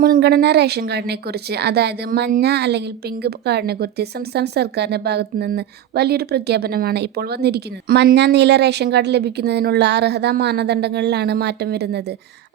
മുൻഗണനാ റേഷൻ കാർഡിനെക്കുറിച്ച്, അതായത് മഞ്ഞ അല്ലെങ്കിൽ പിങ്ക് കാർഡിനെക്കുറിച്ച് സംസ്ഥാന സർക്കാരിന്റെ ഭാഗത്തു നിന്ന് വലിയൊരു പ്രഖ്യാപനമാണ് ഇപ്പോൾ വന്നിരിക്കുന്നത്. മഞ്ഞ, നീല റേഷൻ കാർഡ് ലഭിക്കുന്നതിനുള്ള അർഹതാ മാനദണ്ഡങ്ങളിലാണ് മാറ്റം വരുന്നത്.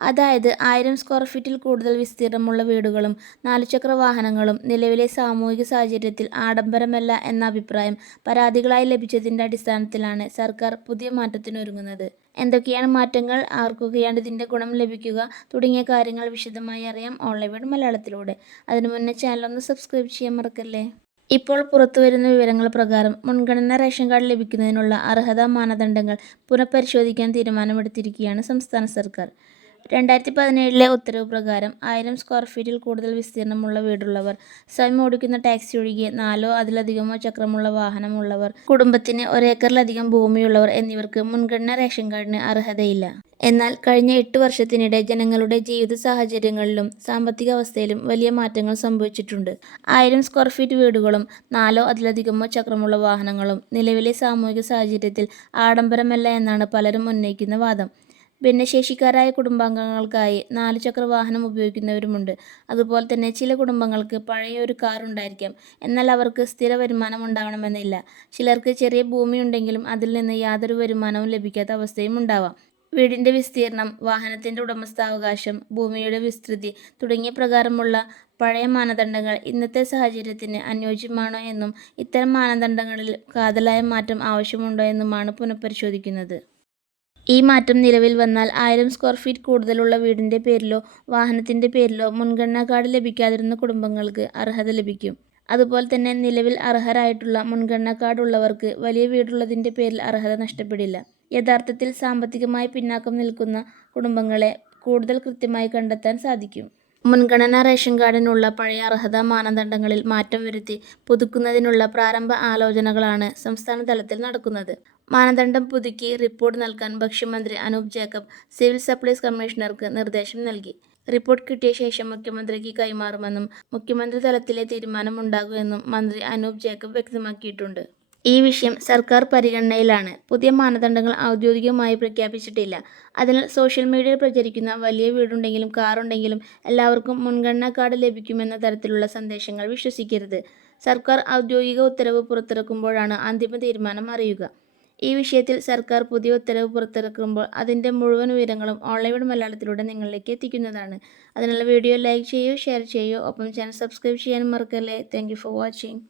അതായത് 1000 സ്ക്വയർ ഫീറ്റിൽ കൂടുതൽ വിസ്തീർണമുള്ള വീടുകളും 4 ചക്ര വാഹനങ്ങളും നിലവിലെ സാമൂഹിക സാഹചര്യത്തിൽ ആഡംബരമല്ല എന്ന അഭിപ്രായം പരാതികളായി ലഭിച്ചതിന്റെ അടിസ്ഥാനത്തിലാണ് സർക്കാർ പുതിയ മാറ്റത്തിനൊരുങ്ങുന്നത്. എന്തൊക്കെയാണ് മാറ്റങ്ങൾ, ആർക്കൊക്കെയാണ് ഇതിന്റെ ഗുണം ലഭിക്കുക തുടങ്ങിയ കാര്യങ്ങൾ വിശദമായി അറിയാം ഓൺലൈൻ വീട് മലയാളത്തിലൂടെ. അതിനു മുന്നേ ചാനൽ ഒന്ന് സബ്സ്ക്രൈബ് ചെയ്യാൻ മറക്കല്ലേ. ഇപ്പോൾ പുറത്തുവരുന്ന വിവരങ്ങൾ പ്രകാരം മുൻഗണനാ റേഷൻ കാർഡ് ലഭിക്കുന്നതിനുള്ള അർഹതാ മാനദണ്ഡങ്ങൾ പുനഃപരിശോധിക്കാൻ തീരുമാനമെടുത്തിരിക്കുകയാണ് സംസ്ഥാന സർക്കാർ. 2017 ഉത്തരവ് പ്രകാരം 1000 സ്ക്വയർ ഫീറ്റിൽ കൂടുതൽ വിസ്തീർണമുള്ള വീടുള്ളവർ, സ്വയം ഓടിക്കുന്ന ടാക്സി ഒഴികെ 4 അതിലധികമോ ചക്രമുള്ള വാഹനമുള്ളവർ, കുടുംബത്തിന് 1 ഏക്കറിലധികം ഭൂമിയുള്ളവർ എന്നിവർക്ക് മുൻഗണനാ റേഷൻ കാർഡിന് അർഹതയില്ല. എന്നാൽ കഴിഞ്ഞ 8 വർഷത്തിനിടെ ജനങ്ങളുടെ ജീവിത സാഹചര്യങ്ങളിലും സാമ്പത്തിക അവസ്ഥയിലും വലിയ മാറ്റങ്ങൾ സംഭവിച്ചിട്ടുണ്ട്. 1000 സ്ക്വയർ ഫീറ്റ് വീടുകളും 4 അതിലധികമോ ചക്രമുള്ള വാഹനങ്ങളും നിലവിലെ സാമൂഹിക സാഹചര്യത്തിൽ ആഡംബരമല്ല എന്നാണ് പലരും ഉന്നയിക്കുന്ന വാദം. ഭിന്നശേഷിക്കാരായ കുടുംബാംഗങ്ങൾക്കായി 4 ചക്ര വാഹനം ഉപയോഗിക്കുന്നവരുമുണ്ട്. അതുപോലെ തന്നെ ചില കുടുംബങ്ങൾക്ക് പഴയ ഒരു കാർ ഉണ്ടായിരിക്കാം, എന്നാൽ അവർക്ക് സ്ഥിര വരുമാനം ഉണ്ടാവണമെന്നില്ല. ചിലർക്ക് ചെറിയ ഭൂമിയുണ്ടെങ്കിലും അതിൽ നിന്ന് യാതൊരു വരുമാനവും ലഭിക്കാത്ത അവസ്ഥയും ഉണ്ടാവാം. വീടിന്റെ വിസ്തീർണം, വാഹനത്തിന്റെ ഉടമസ്ഥാവകാശം, ഭൂമിയുടെ വിസ്തൃതി തുടങ്ങിയ പ്രകാരമുള്ള പഴയ മാനദണ്ഡങ്ങൾ ഇന്നത്തെ സാഹചര്യത്തിന് അനുയോജ്യമാണോ എന്നും ഇത്തരം മാനദണ്ഡങ്ങളിൽ കാതലായ മാറ്റം ആവശ്യമുണ്ടോ എന്നുമാണ് പുനഃപരിശോധിക്കുന്നത്. ഈ മാറ്റം നിലവിൽ വന്നാൽ 1000 സ്ക്വയർ ഫീറ്റ് കൂടുതലുള്ള വീടിന്റെ പേരിലോ വാഹനത്തിന്റെ പേരിലോ മുൻഗണനാ കാർഡ് ലഭിക്കാതിരുന്ന കുടുംബങ്ങൾക്ക് അർഹത ലഭിക്കും. അതുപോലെ തന്നെ നിലവിൽ അർഹരായിട്ടുള്ള മുൻഗണനാ കാർഡ് ഉള്ളവർക്ക് വലിയ വീടുള്ളതിന്റെ പേരിൽ അർഹത നഷ്ടപ്പെടില്ല. യഥാർത്ഥത്തിൽ സാമ്പത്തികമായി പിന്നാക്കം നിൽക്കുന്ന കുടുംബങ്ങളെ കൂടുതൽ കൃത്യമായി കണ്ടെത്താൻ സാധിക്കും. മുൻഗണനാ റേഷൻ കാർഡിനുള്ള പഴയ അർഹതാ മാനദണ്ഡങ്ങളിൽ മാറ്റം വരുത്തി പുതുക്കുന്നതിനുള്ള പ്രാരംഭ ആലോചനകളാണ് സംസ്ഥാന തലത്തിൽ നടക്കുന്നത്. മാനദണ്ഡം പുതുക്കി റിപ്പോർട്ട് നൽകാൻ ഭക്ഷ്യമന്ത്രി അനൂപ് ജേക്കബ് സിവിൽ സപ്ലൈസ് കമ്മീഷണർക്ക് നിർദ്ദേശം നൽകി. റിപ്പോർട്ട് കിട്ടിയ ശേഷം മുഖ്യമന്ത്രിക്ക് കൈമാറുമെന്നും മുഖ്യമന്ത്രി തലത്തിലെ തീരുമാനമുണ്ടാകൂ എന്നും മന്ത്രി അനൂപ് ജേക്കബ് വ്യക്തമാക്കിയിട്ടുണ്ട്. ഈ വിഷയം സർക്കാർ പരിഗണനയിലാണ്. പുതിയ മാനദണ്ഡങ്ങൾ ഔദ്യോഗികമായി പ്രഖ്യാപിച്ചിട്ടില്ല. അതിനാൽ സോഷ്യൽ മീഡിയയിൽ പ്രചരിക്കുന്ന വലിയ വീടുണ്ടെങ്കിലും കാറുണ്ടെങ്കിലും എല്ലാവർക്കും മുൻഗണനാ കാർഡ് ലഭിക്കുമെന്ന തരത്തിലുള്ള സന്ദേശങ്ങൾ വിശ്വസിക്കരുത്. സർക്കാർ ഔദ്യോഗിക ഉത്തരവ് പുറത്തിറക്കുമ്പോഴാണ് അന്തിമ തീരുമാനം അറിയുക. ഈ വിഷയത്തിൽ സർക്കാർ പുതിയ ഉത്തരവ് പുറത്തിറക്കുമ്പോൾ അതിന്റെ മുഴുവൻ വിവരങ്ങളും ഓൺലൈൻ വീട് മലയാളത്തിലൂടെ നിങ്ങളിലേക്ക് എത്തിക്കുന്നതാണ്. അതിനുള്ള വീഡിയോ ലൈക്ക് ചെയ്യൂ, ഷെയർ ചെയ്യൂ, ഒപ്പം ചാനൽ സബ്സ്ക്രൈബ് ചെയ്യാനും മറക്കല്ലേ. Thank you for watching.